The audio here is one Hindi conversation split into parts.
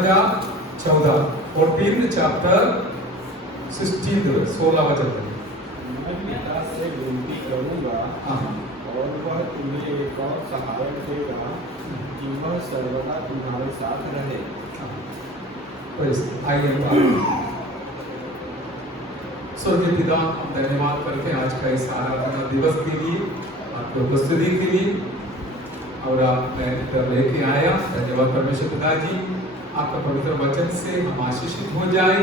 2014 14th chapter 16th verse 16 वचन। मैं पिता से विनती करूंगा और वह तुम्हें एक और सहायक देगा कि वह सर्वदा तुम्हारे साथ रहे। स्वर्गीय पिता, हम धन्यवाद करते हैं आज का इस आराधना दिवस के लिए, आपकी उपस्थिति के लिए, और आप लेके आया। धन्यवाद परमेश्वर पिताजी, आपका पवित्र वचन से हम आशीषित हो जाए,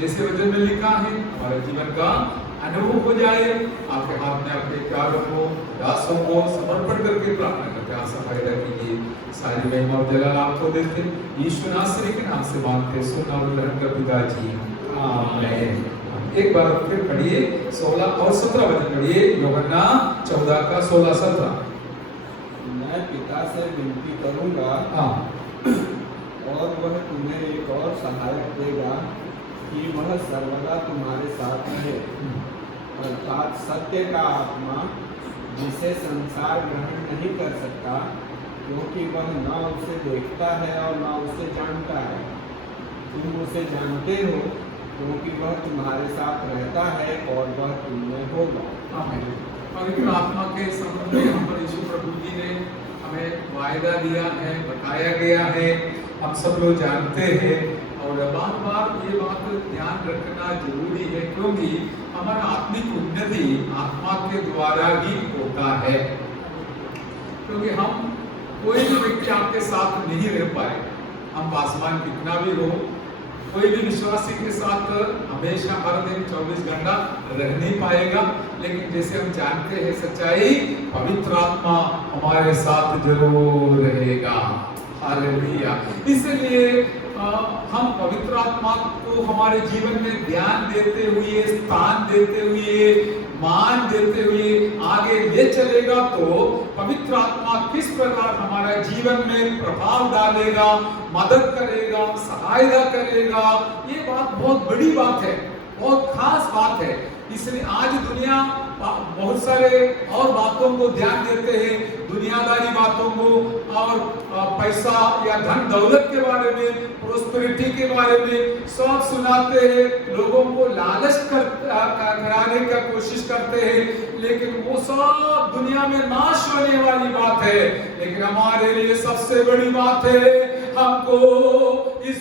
जैसे वचन में लिखा है हमारे जीवन का अनुभव हो जाए। आपके हाथ में अपने प्यारों को, दासों को समर्पण करके प्रार्थना करते हैं, आशा फायदा कीजिए। सारी महिमा और जलाल आपको देते यीशु नासरी के नाम से मांगते, सुनना और ग्रहण कर पिताजी, आमीन। एक बार फिर पढ़िए 16 और 17 वचन पढ़िए, यूहन्ना 14 का 16-17। मैं पिता से विनती करूंगा और वह तुम्हें एक और सहायक देगा कि वह सर्वदा तुम्हारे साथ रहे, अर्थात सत्य का आत्मा, जिसे संसार ग्रहण नहीं कर सकता, क्योंकि वह न उसे देखता है और न उसे जानता है। तुम उसे जानते हो क्योंकि वह तुम्हारे साथ रहता है और वह तुममें होगा। आमीन। पवित्र आत्मा के संबंध में हम पर यीशु प्रभु जी ने हमें वायदा दिया है, बताया गया है, हम सब लोग जानते हैं, और बार-बार ये बात ध्यान रखना जरूरी है, क्योंकि हमारा आत्मिक उन्नति आत्मा के द्वारा ही होता है। क्योंकि हम कोई भी व्यक्ति आपके साथ नहीं रह पाए, हम आसमान कितना भी हो, कोई भी विश्वासी के साथ हमेशा हर दिन 24 घंटा रह नहीं पाएगा। लेकिन जैसे हम जानते हैं सच्चाई, पवित्र आत्मा हमारे साथ जरूर रहेगा। हालेलुया। इसलिए हम पवित्र आत्मा को हमारे जीवन में ध्यान देते हुए, स्थान देते हुए, मान देते हुए आगे ले चलेगा तो पवित्र आत्मा किस प्रकार हमारा जीवन में प्रभाव डालेगा, मदद करेगा, सहायता करेगा, ये बात बहुत बड़ी बात है, बहुत खास बात है। इसलिए आज दुनिया बहुत सारे और बातों को ध्यान देते हैं, दुनियादारी बातों को, और पैसा या धन दौलत के बारे में, प्रोस्पेरिटी के बारे में सब सुनाते हैं, लोगों को लालच कराने का कोशिश करते हैं। लेकिन वो सब दुनिया में नाश होने वाली बात है, लेकिन हमारे लिए सबसे बड़ी बात है, हमको इस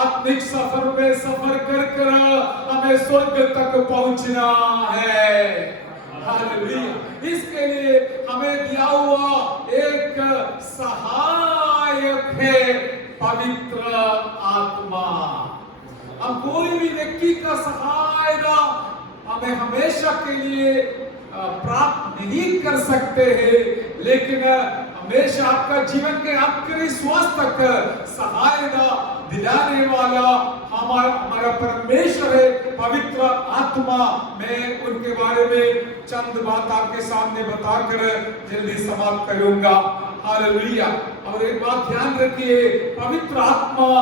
आत्मिक सफर में सफर कर हमें स्वर्ग तक पहुंचना है। हालेलुया। इसके लिए हमें दिया हुआ एक सहायक है, पवित्र आत्मा। हम कोई भी व्यक्ति का सहायता हमें हमेशा के लिए प्राप्त नहीं कर सकते हैं, लेकिन हमेशा आपका जीवन के आखिरी श्वास तक सहायता दिलाने वाला हमारा परमेश्वर है, पवित्र आत्मा। मैं उनके बारे में चंद बात आपके सामने बताकर जल्दी समाप्त करूंगा। हालेलुया। और एक बात ध्यान रखिए, पवित्र आत्मा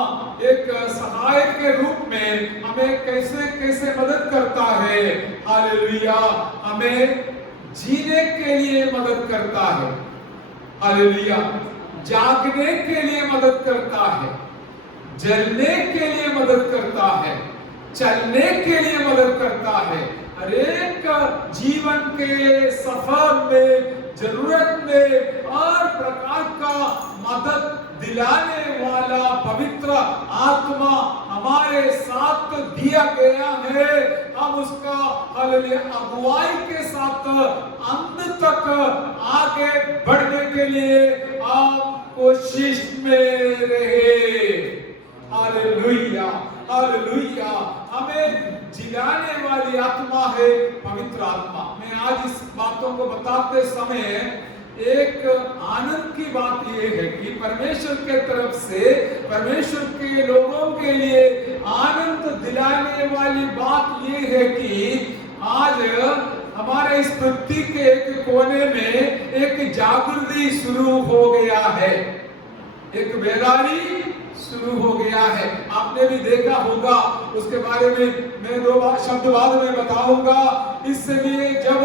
एक सहायक के रूप में हमें कैसे कैसे मदद करता है। हालेलुया। हमें जीने के लिए मदद करता है। हालेलुया। जागने के लिए मदद करता है, जलने के लिए मदद करता है, चलने के लिए मदद करता है। हर एक जीवन के सफर में, जरूरत में हर प्रकार का मदद दिलाने वाला पवित्र आत्मा हमारे साथ दिया गया है। हम उसका हालेलुया अगुवाई के साथ अंत तक आगे बढ़ने के लिए आप कोशिश में रहे। Hallelujah, hallelujah. हमें जिलाने वाली आत्मा है पवित्र आत्मा। मैं आज इस बातों को बताते समय एक आनंद की बात यह है कि परमेश्वर के तरफ से, परमेश्वर के लोगों के लिए आनंद दिलाने वाली बात यह है कि आज हमारे इस पृथ्वी के एक कोने में एक जागृति शुरू हो गया है, एक बेदारी शुरू हो गया है। आपने भी देखा होगा, उसके बारे में मैं 2 शब्द बाद में बताऊंगा। इसलिए जब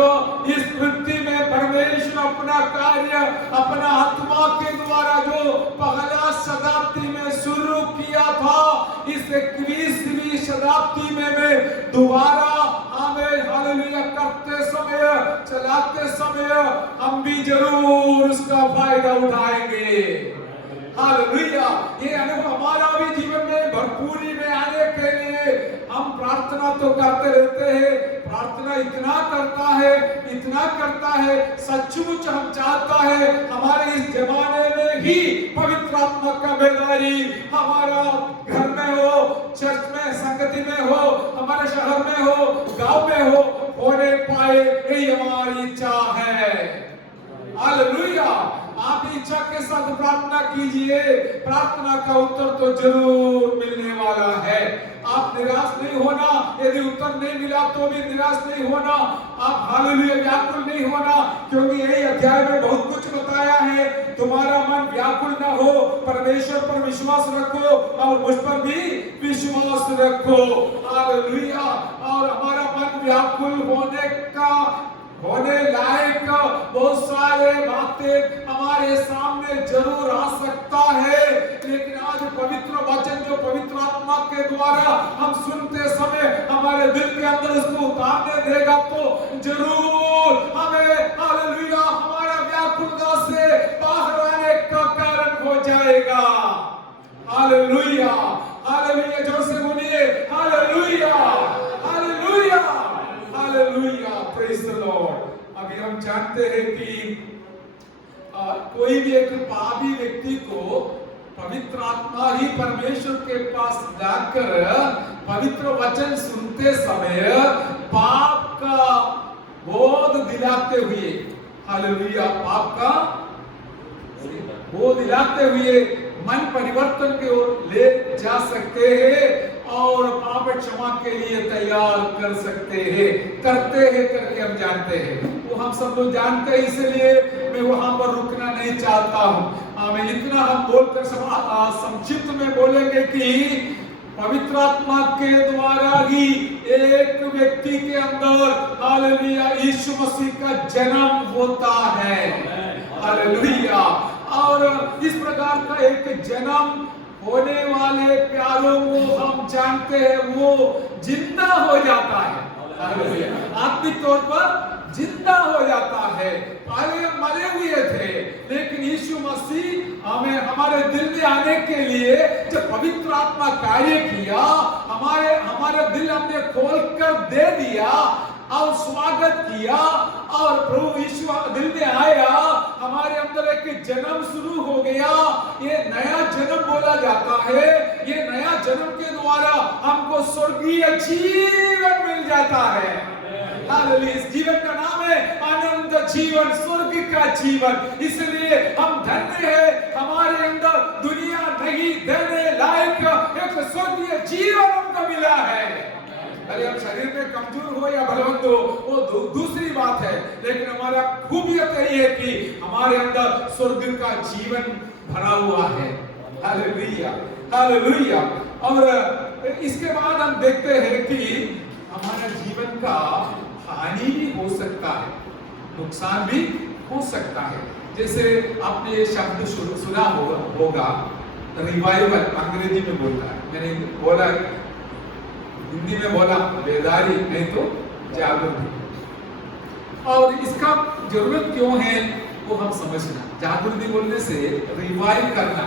इस पृथ्वी में परमेश्वर अपना कार्य अपना आत्मा के द्वारा जो पहला शताब्दी में शुरू किया था, इस 21वीं शताब्दी में दोबारा हमें हालेलुया करते समय, चलाते समय हम भी जरूर उसका फायदा उठाएंगे। हालेलुया। ये अनुभव हमारा भी जीवन में भरपूरी में आने के लिए हम प्रार्थना तो करते रहते हैं। प्रार्थना इतना करता है, सचमुच हम चाहता है हमारे इस जमाने में ही पवित्र आत्मा का बेदारी हमारा घर में हो, चर्च में, संगति में हो, हमारे शहर में हो, गांव में हो, होने पाए, यही हमारी इच्छा है। हालेलुया। आप इच्छा के साथ प्रार्थना कीजिए, प्रार्थना का उत्तर तो जरूर मिलने वाला है। आप निराश नहीं होना, यदि उत्तर नहीं मिला तो भी निराश नहीं होना। आप हालेलुया व्याकुल नहीं होना, क्योंकि यही अध्याय में बहुत कुछ बताया है। तुम्हारा मन व्याकुल ना हो, परमेश्वर पर विश्वास रखो और मुझ पर भी विश्वास रखो। हालेलुया। और हमारा मन व्याकुल होने लायक बहुत सारे बातें हमारे सामने जरूर आ सकता है, लेकिन आज पवित्र वचन जो पवित्र आत्मा के द्वारा हम सुनते समय हमारे दिल के अंदर उसको उतारने देगा तो जरूर हमें हालेलुया हमारा व्याकुलता से बाहर आने का कारण हो जाएगा। हालेलुया। हालेलुया। जोर से बोलिए hallelujah, hallelujah, hallelujah. Praise the Lord. अभी हम जानते हैं कि कोई भी एक पापी व्यक्ति को पवित्र आत्मा ही परमेश्वर के पास जाकर पवित्र वचन सुनते समय पाप का बोध दिलाते हुए, हालेलुया, पाप का बोध दिलाते हुए मन परिवर्तन की ओर ले जा सकते हैं और पाप क्षमा के लिए तैयार कर सकते हैं, करते हैं करके हम जानते हैं। वो हम सब लोग जानते हैं, इसलिए मैं वहां पर रुकना नहीं चाहता हूं। मैं इतना हम बोलकर संक्षिप्त में बोलेंगे कि पवित्र आत्मा के द्वारा ही एक व्यक्ति के अंदर हालेलुया यीशु मसीह का जन्म होता है। हालेलुया। और इस प्रकार का एक जन्म होने वाले प्यारों को हम जानते हैं, वो जिंदा हो जाता है। हालेलुया। आत्मिक तौर पर जिंदा हो जाता है। पहले मरे हुए थे, लेकिन यीशु मसीह हमें हमारे दिल में आने के लिए जब पवित्र आत्मा कार्य किया, हमारे दिल हमने खोल कर दे दिया और स्वागत किया और प्रभु यीशु दिल में आया, हमारे अंदर एक जन्म शुरू हो गया। ये नया जन्म बोला जाता है। ये नया जन्म के द्वारा हमको स्वर्गीय जीवन मिल जाता है। हालेलुया। इस जीवन का नाम है अनंत जीवन, स्वर्ग का जीवन। इसलिए हम धन्य हैं, हमारे अंदर दुनिया नहीं देने लायक एक स्वर्गीय जीवन हमको मिला है। अरे हम शरीर में कमजोर हो या बलवंत हो वो दूसरी बात है, लेकिन हमारा खूबियत यही है कि हमारे अंदर स्वर्ग का जीवन भरा हुआ है। Hallelujah, hallelujah. और इसके बाद हम देखते हैं कि हमारा जीवन का हानि भी हो सकता है, नुकसान भी हो सकता है। जैसे आपने ये शब्द सुना होगा रिवाइवल, अंग्रेजी में बोलता है, मैंने बोला हिंदी में बोला बेदारी, नहीं तो जागृति। और इसका जरूरत क्यों है वो हम समझना। जागृति बोलने से रिवाइव करना,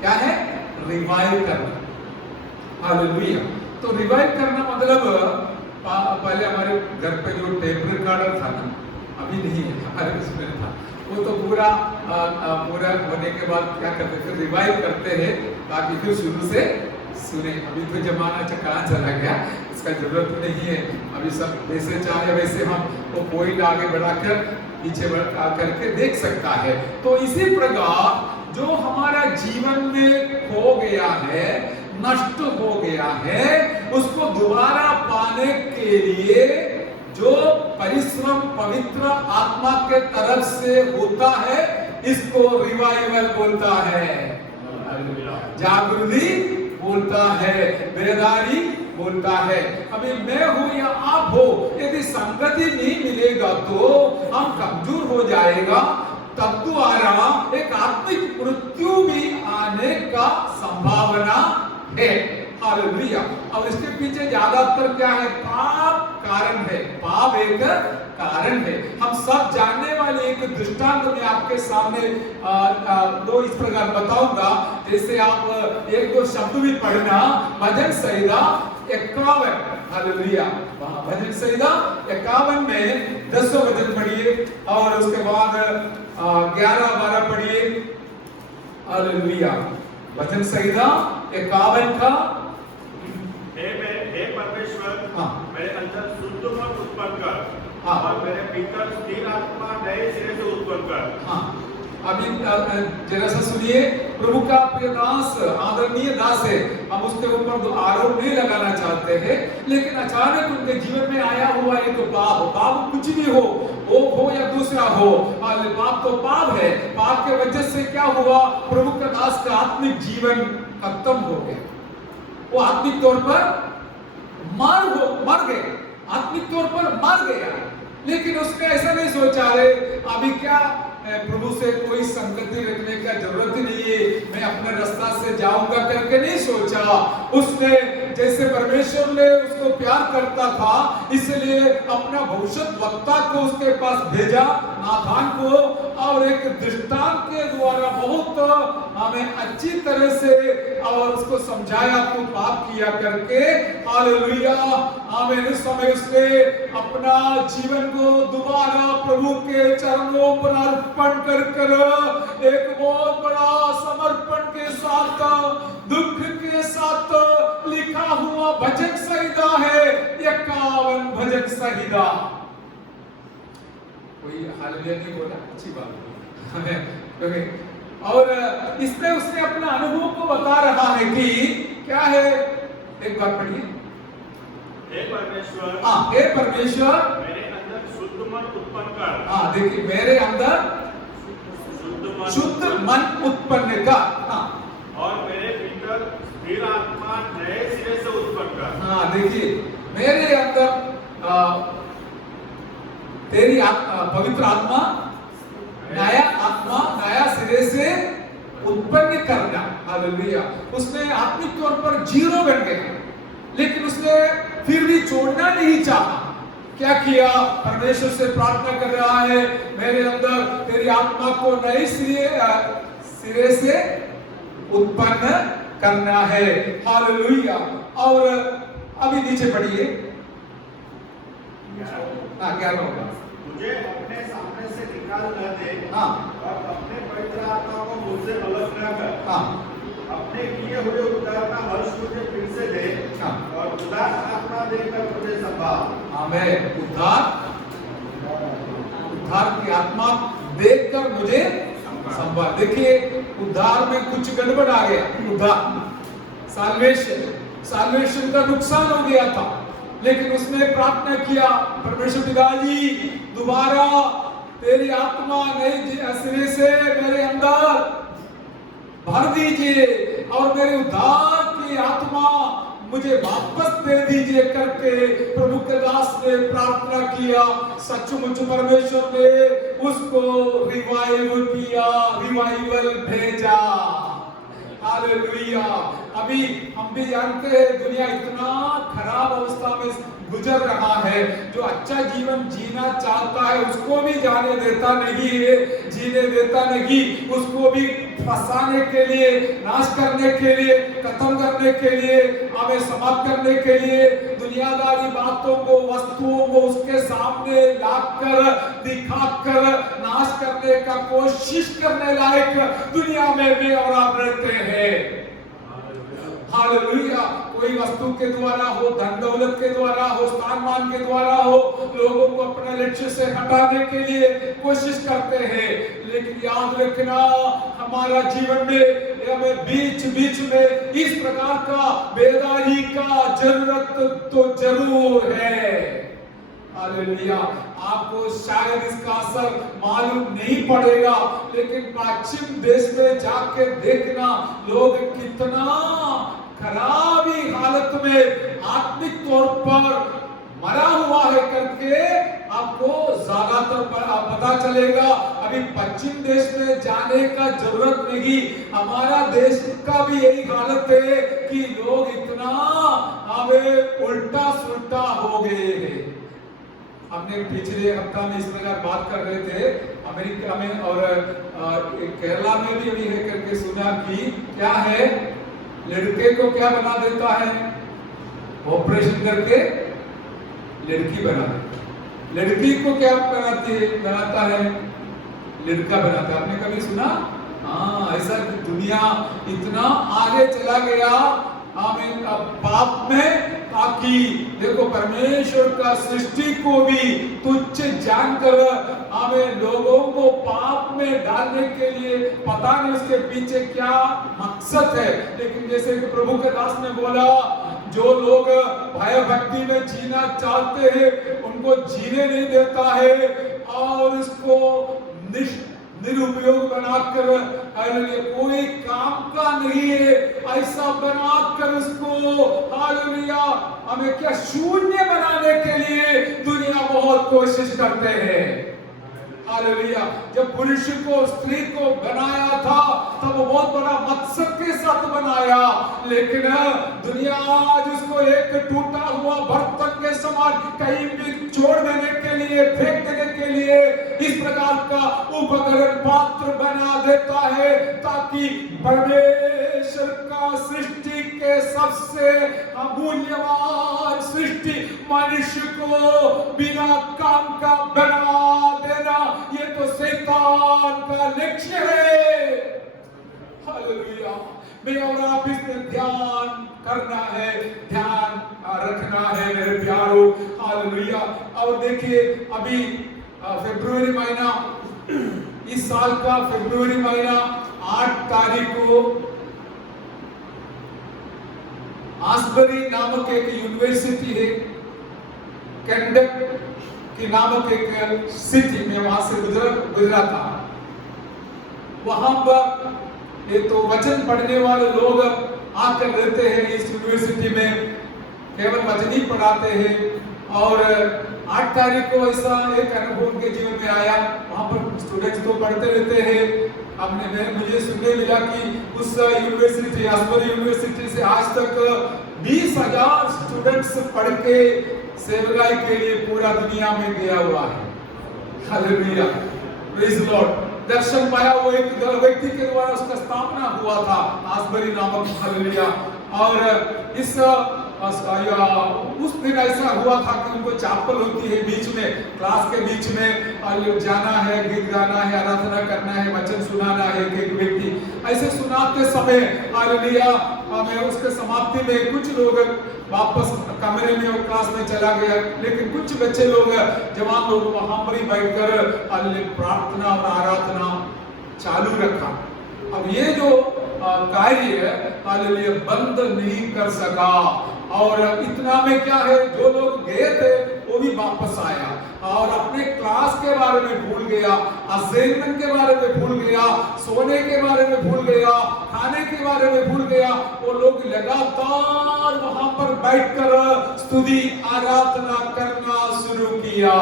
क्या है? रिवाइव करना। हालेलुया। तो रिवाइव करना मतलब पहले हमारे घर पे जो टेप रिकॉर्डर था ना, अभी नहीं है, हमारे उसमें था, वो तो पूरा होने के बाद क्या करते थे, रिवाइव करते हैं ताकि फिर शुरू से सुने। अभी तो जमाना कहाँ चला गया, इसका जरूरत नहीं है। अभी सब जैसे चाहे वैसे हम वो पॉइंट आगे बढ़ाकर पीछे बढ़ा करके देख सकता है। तो इसी प्रकार जो हमारा जीवन में खो गया है, नष्ट हो गया है, उसको दोबारा पाने के लिए जो परिश्रम पवित्र आत्मा के तरफ से होता है, इसको रिवाइवल बोलता है। जागृति बोलता है, बेदारी बोलता है। अभी मैं हूं या आप हो, यदि संगति नहीं मिलेगा तो हम कमजोर हो जाएगा, तब द्वारा एक आत्मिक मृत्यु भी आने का संभावना है। हालेलुया। अब इसके पीछे ज्यादातर क्या है? पाप कारण है, पाप एक कारण है। हम सब जानने वाले एक दृष्टांत में आपके सामने दो इस प्रकार बताऊंगा, जैसे आप एक दो शब्द भी पढ़ना। भजन संहिता 51, हालेलुया, भजन संहिता 51 में 10 वचन पढ़िए और उसके बाद 11-12 पढ़िए। हालेलुया। भजन संहिता 51 का हे परमेश्वर, मेरे अंदर शुद्ध मन उत्पन्न कर और मेरे भीतर स्थिर आत्मा नए सिरे से उत्पन्न कर। अभी जरा सा सुनिए, प्रभु का प्रिय दास, आदरणीय दास है। हम उसके ऊपर आरोप नहीं लगाना चाहते हैं, लेकिन अचानक उनके जीवन में आया हुआ एक पाप कुछ भी हो, वो हो या दूसरा हो, पाप तो पाप है। पाप के वजह से क्या हुआ? प्रभु का दास का आत्मिक जीवन खत्म हो गया। वो आत्मिक तौर पर मर गए, आत्मिक तौर पर मर गया। लेकिन उसने ऐसा नहीं सोचा, रे अभी क्या प्रभु से कोई संगति रखने का जरूरत ही नहीं है, मैं अपने रास्ता से जाऊंगा करके नहीं सोचा। उसने जैसे परमेश्वर ने उसको प्यार करता था, इसलिए अपना भविष्यद्वक्ता को उसके पास भेजा, नाथान को, और एक दृष्टांत के द्वारा बहुत हमें अच्छी तरह से और उसको समझाया, तू पाप किया करके। हालेलुया। आमीन। उस समय उसने अपना जीवन को दोबारा प्रभु के चरणों पर अर्पण कर एक बहुत बड़ा समर्पण के साथ, दुख के साथ लिखा हुआ भजन संहिता है 51 भजन संहिता। कोई हालेलुया नहीं बोला, अच्छी बात है। और इसमें उसने अपना अनुभव को बता रहा है कि क्या है, एक बार पढ़िए। हे परमेश्वर, हे परमेश्वर, मेरे अंदर शुद्ध मन उत्पन्न कर। देखिए, मेरे अंदर शुद्ध मन उत्पन्न कर, और मेरे भीतर स्थिर आत्मा नए सिरे से उत्पन्न कर। देखिए, मेरे अंदर तेरी पवित्र आत्मा, नया सिरे से उत्पन्न करना। हालेलुया। उसने आत्मिक तौर पर जीरो बन गया, लेकिन उसने फिर भी छोड़ना नहीं चाहा। क्या किया? परमेश्वर से प्रार्थना कर रहा है, मेरे अंदर तेरी आत्मा को नए सिरे से उत्पन्न करना है। हालेलुया। और अभी नीचे पढ़िए, क्या होगा? मुझे अपने सामने से निकाल न दे, और अपने पवित्र आत्मा को मुझसे अलग न कर। अपने किए हुए उद्धार का हर्ष मुझे फिर से दे, और उदार आत्मा देकर मुझे संभाल। आमीन। उद्धार की आत्मा देकर मुझे संभाल। देखिए, उद्धार में कुछ गड़बड़ आ गया। उद्धार साल्वेशन का नुकसान हो गया था, लेकिन उसने प्रार्थना किया, परमेश्वर पिताजी दोबारा तेरी आत्मा नए सिरे से मेरे अंदर भर दीजिए और मेरे उद्धार की आत्मा मुझे वापस दे दीजिए करके प्रभु के दास ने प्रार्थना किया। सचमुच परमेश्वर ने उसको रिवाइवल भेजा। हालेलुया। अभी हम भी जानते हैं, दुनिया इतना खराब अवस्था में गुजर रहा है, जो अच्छा जीवन जीना चाहता है उसको भी जाने देता नहीं है, जीने देता नहीं, उसको भी फंसाने के लिए, नाश करने के लिए, खत्म करने के लिए, हमें समाप्त करने के लिए दुनियादारी बातों को, वस्तुओं को उसके सामने लाकर, दिखाकर नाश करने का कोशिश करने लायक दुनिया में भी और आप रहते हैं। हालेलुया। कोई वस्तु के द्वारा हो, धन दौलत के द्वारा हो, स्थान मान के द्वारा हो, लोगों को अपने लक्ष्य से हटाने के लिए कोशिश करते हैं। लेकिन याद रखना, हमारा जीवन में हमें बीच बीच में इस प्रकार का बेदारी का जरूरत तो जरूर है। हालेलुया। आपको शायद इसका असर मालूम नहीं पड़ेगा, लेकिन पश्चिम देश में जाके देखना लोग कितना खराबी हालत में आत्मिक तौर पर मरा हुआ है करके आपको ज्यादातर पता चलेगा। अभी पश्चिम देश में जाने का जरूरत नहीं, हमारा देश का भी यही हालत है कि लोग इतना हमें उल्टा सुल्टा हो गए हैं। हमने पिछले हफ्ता में इस प्रकार बात कर रहे थे अमेरिका में और केरला में भी अभी है करके सुना कि क्या है, लड़के को क्या बना देता है, ऑपरेशन करके लड़की बना देता है, लड़की को क्या बनाता है, लड़का बनाता है। आपने कभी सुना? हाँ, ऐसा दुनिया इतना आगे चला गया आमीन पाप में, ताकि देखो परमेश्वर का सृष्टि को भी तुच्छ जानकर हमें लोगों को पाप में डालने के लिए पता नहीं उसके पीछे क्या मकसद है। लेकिन जैसे कि प्रभु के दास ने बोला, जो लोग भय भक्ति में जीना चाहते हैं उनको जीने नहीं देता है और इसको निरुपयोग बनाकर कोई काम का नहीं है ऐसा बनाकर उसको हालेलुया हमें क्या शून्य बनाने के लिए दुनिया बहुत कोशिश करते हैं। हालेलुया। जब पुरुष को स्त्री को बनाया था तब वो बहुत बड़ा मकसद के साथ बनाया, लेकिन दुनिया आज उसको एक टूटा हुआ बर्तन के समान कहीं भी छोड़ देने के लिए, फेंक देने के लिए इस प्रकार का उपकरण पात्र बना देता है, ताकि परमेश्वर का सृष्टि के सबसे अमूल्यवान सृष्टि मनुष्य को बिना काम का बना देना, ये तो शैतान का लक्ष्य है। हालेलुया। मैं और आप इसमें ध्यान करना है, ध्यान रखना है मेरे प्यारों। हालेलुया। और देखिए अभी फरवरी महीना, इस साल का फरवरी महीना 8 तारीख को आसबरी नामक एक यूनिवर्सिटी है, कैंडक की नामक एक सिटी में, वहां से गुजरा था। वहां पर ये तो वचन पढ़ने वाले लोग आकर रहते हैं इस यूनिवर्सिटी में, केवल वचन ही पढ़ाते हैं। और 8 तारीख को ऐसा एक अनुभव उनके जीवन में आया, वहां पर स्टूडेंट्स तो पढ़ते रहते हैं। मुझे सुनने मिला कि उस यूनिवर्सिटी, आसबरी यूनिवर्सिटी से आज तक 20,000 स्टूडेंट्स पढ़ के सेवकाई के लिए पूरा दुनिया में गया हुआ है। Hallelujah, praise Lord. दर्शन पाया वो एक व्यक्ति के द्वारा उसका स्थापना हुआ था, आसबरी नामक। हालेलुया। और इस उस दिन ऐसा हुआ था कि उनको चापल होती है बीच में, क्लास के बीच में, और जाना है, गीत गाना है, आराधना करना है, वचन सुनाना है। एक व्यक्ति ऐसे सुनाते समय हालेलुया में उसके समाप्ति में कुछ लोग वापस कमरे में और क्लास में चला गया, लेकिन कुछ बच्चे लोग, जवान लोग वहां पर ही बैठकर प्रार्थना और आराधना चालू रखा। अब ये जो कार्य हालेलुया बंद नहीं कर सका, और इतना में क्या है, जो लोग गए थे वो भी वापस आया और अपने क्लास के बारे में भूल गया, असाइनमेंट के बारे में भूल गया, सोने के बारे में भूल गया, खाने के बारे में भूल गया। वो लोग लगातार वहां पर बैठकर स्तुति आराधना करना शुरू किया।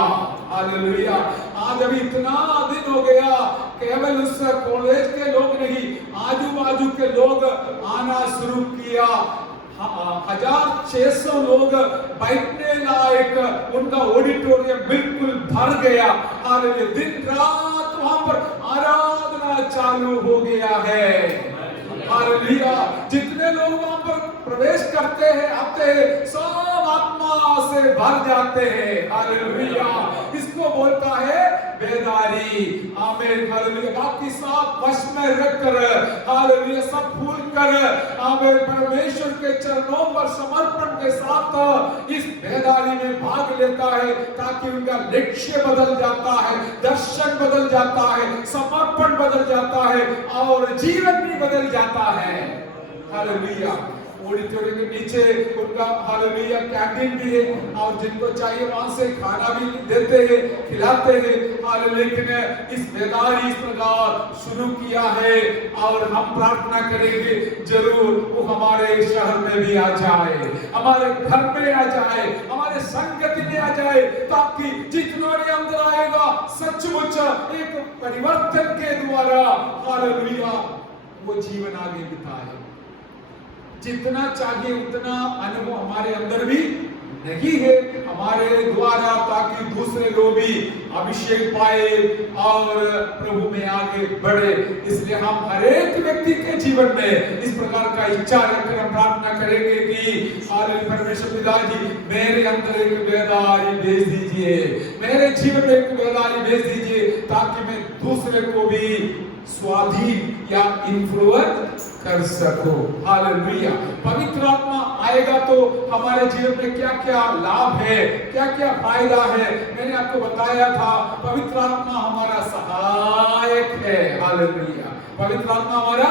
हालेलुया। आज अभी इतना दिन हो गया, केवल उस कॉलेज के लोग नहीं, आजू बाजू के लोग आना शुरू किया। 1600 लोग बैठने लायक उनका ऑडिटोरियम बिल्कुल भर गया। हालेलुया। दिन रात वहां पर आराधना चालू हो गया है। हालेलुया। जितने लोग वहां पर प्रवेश करते हैं, आते हैं, सब आत्मा से भर जाते हैं। हालेलुया। इसको बोलता है बेदारी। आमीन। हालेलुया। बाकी सब वश में रखकर, हालेलुया, सब भूल कर आमीन परमेश्वर के चरणों पर समर्पण के साथ इस बेदारी में भाग लेता है, ताकि उनका लक्ष्य बदल जाता है, दर्शन बदल जाता है, समर्पण बदल जाता है और जीवन भी बदल जाता है। हालेलुया। ऑडिटोरियम के नीचे उनका हालेलुया कैंटीन भी है और जिनको चाहिए वहां से खाना भी देते हैं, खिलाते हैं। हालेलुया, लेकिन इस बेदारी इस प्रकार शुरू किया है और हम प्रार्थना करेंगे जरूर वो हमारे शहर में भी आ जाए, हमारे घर में आ जाए, हमारे संगति में आ जाए, ताकि जितना भी अंदर आएगा सचमुच एक परिवर्तन के द्वारा हालेलुया वो जीवन आगे बिताए। जितना चाहिए उतना अनुभव हमारे अंदर भी नहीं है हमारे द्वारा, ताकि दूसरे लोग भी अभिषेक पाए और प्रभु में आगे बढ़े। इसलिए हम हर एक व्यक्ति के जीवन में इस प्रकार का इच्छा रखकर हम प्रार्थना करेंगे कि हालेलुया परमेश्वर पिता जी मेरे अंदर एक बेदारी भेज दीजिए, मेरे जीवन में एक बेदारी भेज दीजिए, ताकि मैं दूसरे को भी स्वाधीन या इन्फ्लुएंस कर सको। हालेलुया, पवित्र आत्मा आएगा तो हमारे जीवन में क्या क्या लाभ है, क्या क्या फायदा है। मैंने आपको बताया था पवित्र आत्मा हमारा सहायक है। हालेलुया, पवित्र आत्मा हमारा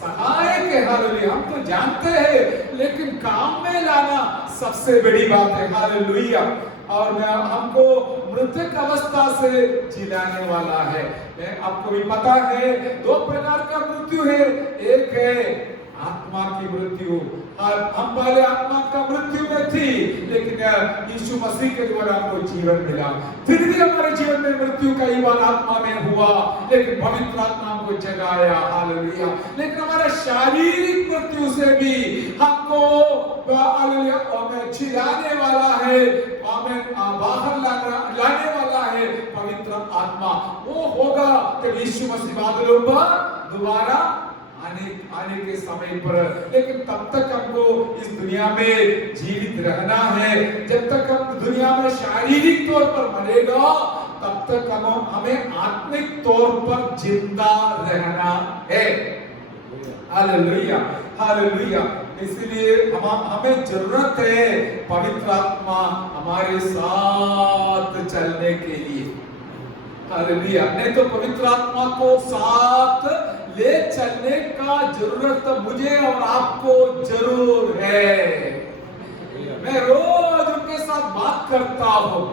सहायक है। हालेलुया, हम तो जानते हैं लेकिन काम में लाना सबसे बड़ी बात है। हालेलुया, और हमको मृतक अवस्था से जिलाने वाला है। आपको भी पता है दो प्रकार का मृत्यु है, एक है आत्मा की मृत्यु, और हम पहले आत्मा का मृत्यु में थी, लेकिन यीशु मसीह के द्वारा हमको जीवन मिला। फिर भी हमारे जीवन में मृत्यु कई बार आत्मा में हुआ, लेकिन पवित्र आत्मा हमको जगाया। हालेलुया, लेकिन हमारे शारीरिक मृत्यु से भी हमको हालेलुया छिलाने वाला है, बाहर लाने वाला है पवित्र आत्मा। वो होगा कि यीशु मसीह बादलों पर दोबारा आने के समय पर। लेकिन तब तक हमको इस दुनिया में जीवित रहना है। जब तक हम दुनिया में शारीरिक तौर पर मरेगा तब तक हमें आत्मिक तौर पर जिंदा रहना है। हालेलुया, हालेलुया, इसलिए हमें जरूरत है पवित्र आत्मा हमारे साथ चलने के लिए। हालेलुया, नहीं तो पवित्र आत्मा को साथ ले चलने का जरूरत मुझे और आपको जरूर है। मैं रोज उनके साथ बात करता हूँ,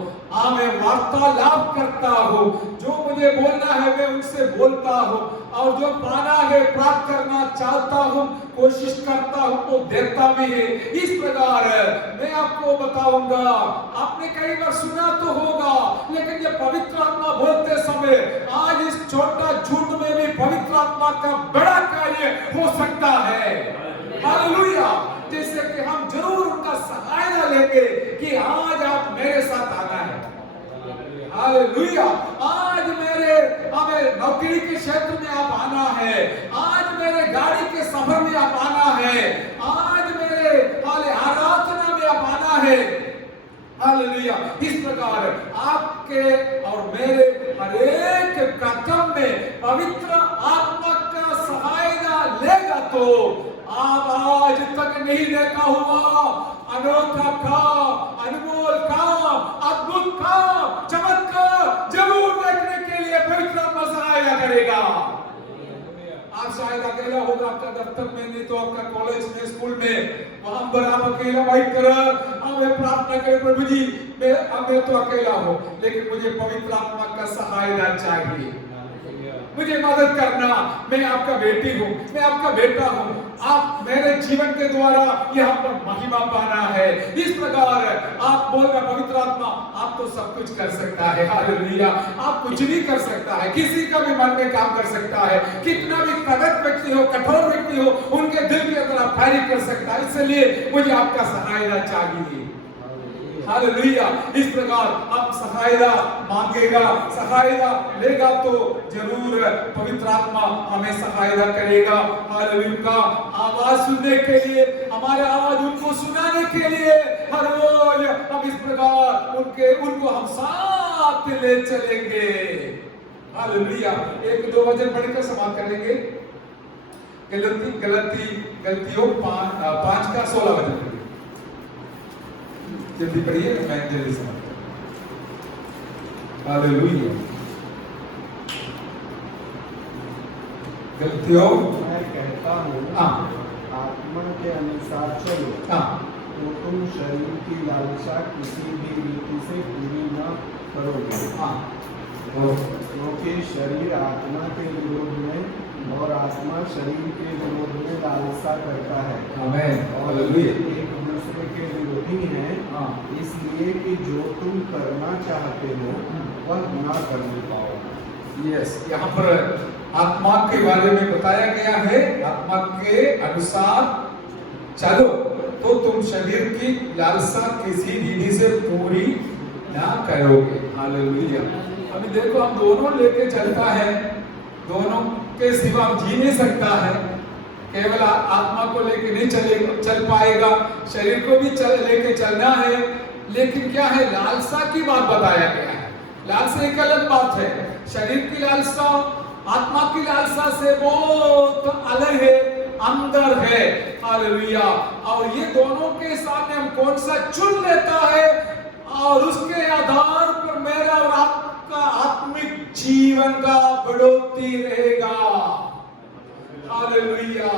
मैं वार्तालाप करता हूँ, जो मुझे बोलना है मैं उनसे बोलता हूँ, और जो पाना है प्राप्त करना चाहता हूँ, कोशिश करता हूँ वो देता भी है। इस प्रकार मैं आपको बताऊंगा, आपने कई बार सुना तो होगा, लेकिन ये पवित्र आत्मा बोलते समय आज इस छोटा झूठ में भी पवित्र आत्मा का बड़ा कार्य हो सकता है। हालेलुया, जैसे कि हम जरूर उनका सहायता लेंगे कि आज आप मेरे साथ आना है। हालेलुया, आज हमें नौकरी के क्षेत्र में आप आना है, आज मेरे गाड़ी के सफर में आप आना है, आज मेरे आराधना में आप आना है। हालेलुया, इस प्रकार आपके और मेरे हर एक कदम में पवित्र आत्मा का सहायता लेगा तो आप आज तक नहीं देखा हुआ अनोखा काम, अनमोल काम, अद्भुत काम, चमत्कार जरूर देखने के लिए पवित्र आत्मा सहायता करेगा। आप शायद अकेला होगा आपका दफ्तर में, नहीं तो आपका कॉलेज में, स्कूल में, वहां पर आप अकेला बैठ कर हमें प्रार्थना करें, प्रभु जी मैं तो अकेला हूं, लेकिन मुझे पवित्र आत्मा का सहायता चाहिए, मुझे मदद करना। मैं आपका बेटी हूँ, मैं आपका बेटा हूँ, आप मेरे जीवन के द्वारा यहाँ पर महिमा पाना है। इस प्रकार आप बोल रहे पवित्र आत्मा आप तो सब कुछ कर सकता है। हालेलुया, आप कुछ भी कर सकता है, किसी का भी मन में काम कर सकता है, कितना भी कड़क व्यक्ति हो, कठोर व्यक्ति हो, उनके दिल के अंदर आप फायरिंग कर सकता है। इसलिए मुझे आपका सहायता चाहिए। हालेलुया, इस प्रकार आप सहायता मांगेगा, सहायता लेगा तो जरूर पवित्र आत्मा हमें सहायता करेगा। हालेलुया, का आवाज सुनने के लिए, हमारे आवाज उनको सुनाने के लिए हर रोज हम इस प्रकार उनको हम साथ ले चलेंगे। हालेलुया, एक दो वचन पढ़कर समाप्त करेंगे। गलतियों 5:16 वचन जल्दी पढ़िए, मैं जल्दी समाप्त करूं। हालेलुया, गलतियों मैं कहता हूँ आत्मा के अनुसार चलो तो तुम शरीर की लालसा किसी भी रीति से पूरी न करोगे। क्योंकि शरीर आत्मा के विरोध में और आत्मा शरीर के विरोध में लालसा करता है। आमीन। और ये एक दूसरे के विरोधी हैं, इसलिए कि जो तुम करना चाहते हो वह ना कर पाओ। यस, यहाँ पर आत्मा के बारे में बताया गया है, आत्मा के अनुसार चलो तो तुम शरीर की लालसा किसी विधि से पूरी ना करोगे। हालेलुया। अभी देखो, हम दोनों लेके चलता है, दोनों के सिवा जी नहीं सकता है। केवल आत्मा को लेके नहीं चल पाएगा, शरीर को भी लेके चलना है। लेकिन क्या है, लालसा की बात बताया गया है। लालसा एक अलग बात है, शरीर की लालसा आत्मा की लालसा से बहुत अलग है, अंदर है। हालेलुया। और ये दोनों के सामने हम कौन सा चुन लेता है, और उसके आधार पर मेरा और आपका आत्मिक जीवन का बढ़ोतरी रहेगा। Hallelujah,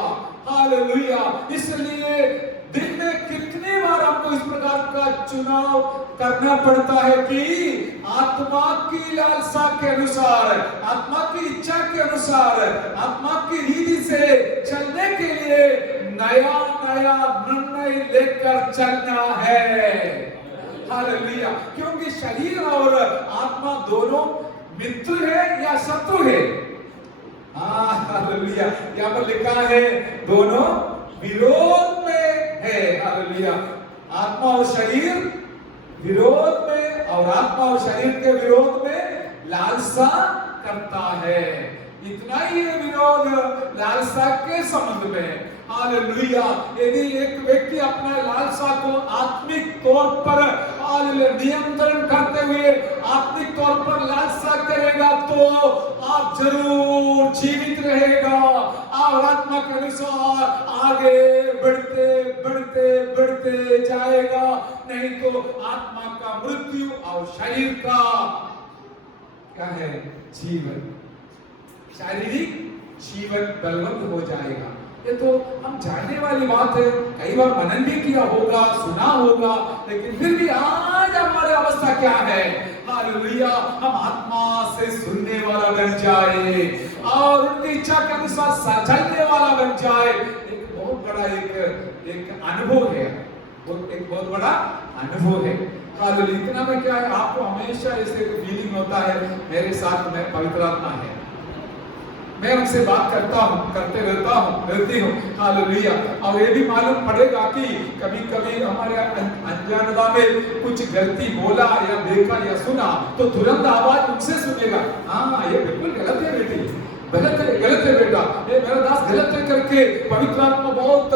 hallelujah. इसलिए दिन में कितनी बार आपको इस प्रकार का चुनाव करना पड़ता है कि आत्मा की लालसा के अनुसार, आत्मा की इच्छा के अनुसार, आत्मा की रीति से चलने के लिए नया नया निर्णय लेकर चलना है। हालेलुया। क्योंकि शरीर और आत्मा दोनों मित्र है या शत्रु है? हालेलुया। यहाँ पर लिखा है दोनों विरोध में है। हालेलुया। आत्मा और शरीर विरोध में, और आत्मा और शरीर के विरोध में लालसा करता है। इतना ही है विरोध लालसा के संबंध में। हालेलुया। यदि एक व्यक्ति अपना लालसा को आत्मिक तौर पर नियंत्रण करते हुए आत्मिक तौर पर लालसा करेगा तो आप जरूर जीवित रहेगा और आत्मा के अनुसार आगे बढ़ते बढ़ते बढ़ते जाएगा। नहीं तो आत्मा का मृत्यु और शरीर का क्या है, जीवन, शारीरिक जीवन बलवंत हो जाएगा। ये तो हम जानने वाली बात है, कई बार मनन भी किया होगा, सुना होगा, लेकिन फिर भी आज हमारी अवस्था क्या है? हालेलुया। हम आत्मा से सुनने वाला बन जाए और उनकी इच्छा के अनुसार चलने वाला बन जाए। एक बहुत बड़ा एक अनुभव है, वो एक बहुत बड़ा अनुभव है। हालेलुया। इतना में क्या है, आपको हमेशा ऐसे फीलिंग होता है मेरे साथ में पवित्र आत्मा है, मैं उनसे बात करते रहती हूँ। हालेलुया। और ये भी मालूम पड़ेगा कि कभी कभी हमारे अनजानता में कुछ गलती बोला या देखा या सुना तो तुरंत आवाज उनसे सुनेगा, हाँ ये बिल्कुल गलत है बेटी, गलत है बेटा, ये मेरा दास गलत है करके पवित्र आत्मा बहुत